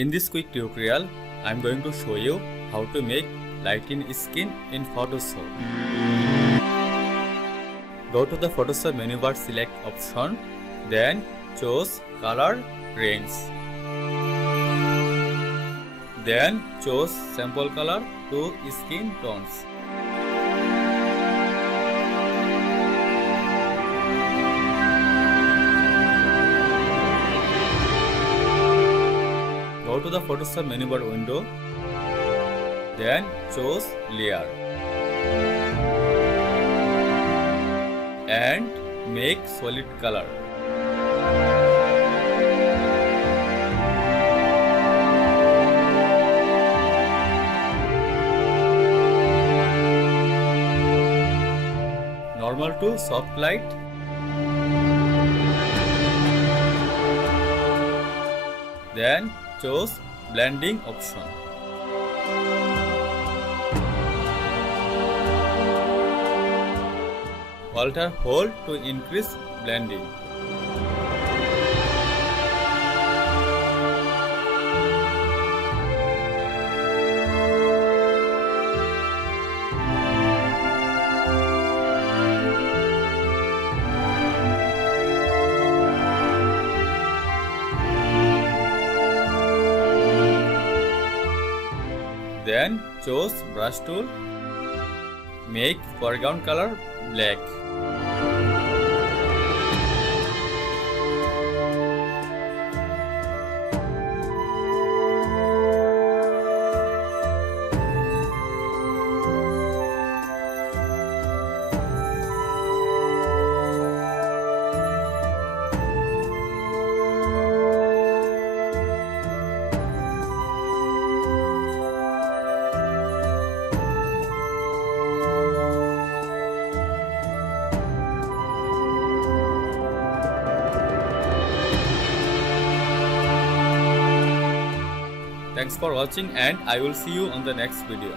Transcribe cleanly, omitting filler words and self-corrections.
In this quick tutorial, I am going to show you how to make Lighten skin in Photoshop. Go to the Photoshop menu bar, select option, then choose color range. Then choose sample color to skin tones. Go to the Photoshop menu bar window, then choose layer and make solid color. Normal to soft light. Then choose blending option. Alter hold to increase blending. Then choose brush tool. Make foreground color black. Thanks for watching and I will see you on the next video.